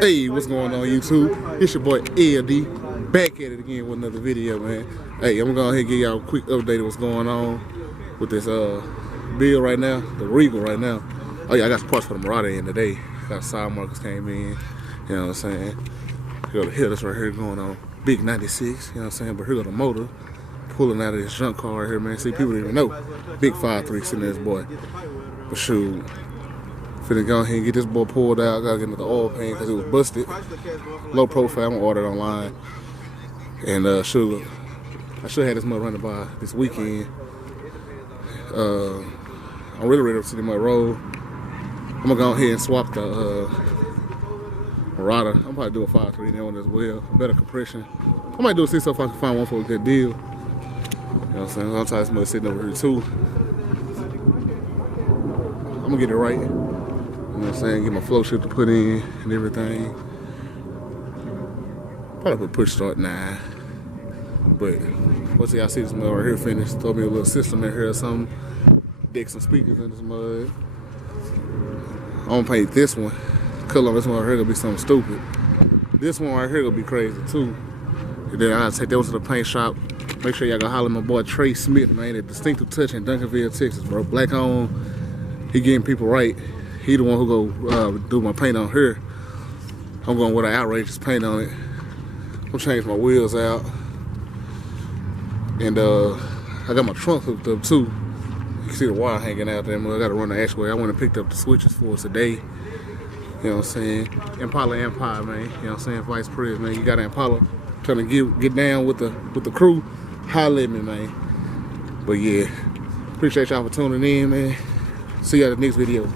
Hey, what's going on YouTube? It's your boy LD, back at it again with another video, man. Hey, I'm gonna go ahead and give y'all a quick update of what's going on with this bill right now, the Regal right now. Oh yeah, I got some parts for the Marauder in today. Got side markers came in, you know what I'm saying? Here go the hill that's right here going on. Big 96, you know what I'm saying? But here go the motor pulling out of this junk car right here, man. See, people didn't even know. Big 5.3 sitting in this boy. But shoot. Finna go ahead and get this boy pulled out. Gotta get another oil pan because it was busted. Low profile. I'm gonna order it online. And I should have this mud running by this weekend. I'm really ready to see the mud roll. I'm gonna go ahead and swap the Marauder. I'm probably do a 5.3 in that one as well. Better compression. I might do a 6 if I can find one for a good deal. You know what I'm saying? I'm tired of this mud sitting over here too. I'm gonna get it right. You know what I'm saying? Get my flow shifter put in and everything. Probably put push start 9. But once y'all see this mud right here finished, throw me a little system in here or something. Dick some speakers in this mud. I'm gonna paint this one. Color on this one right here gonna be something stupid. This one right here gonna be crazy too. And then I'll take that one to the paint shop. Make sure y'all go holler at my boy Trey Smith, man, at Distinctive Touch in Duncanville, Texas, bro. Black on. He getting people right. He the one who go do my paint on her. I'm going with an outrageous paint on it. I'm gonna change my wheels out. And I got my trunk hooked up too. You can see the wire hanging out there. I gotta run the actuator. I went and picked up the switches for us today. You know what I'm saying? Impala Empire, man. You know what I'm saying? Vice Pres, man. You got an Impala trying to get down with the crew. Holla at me, man. But yeah, appreciate y'all for tuning in, man. See y'all in the next video.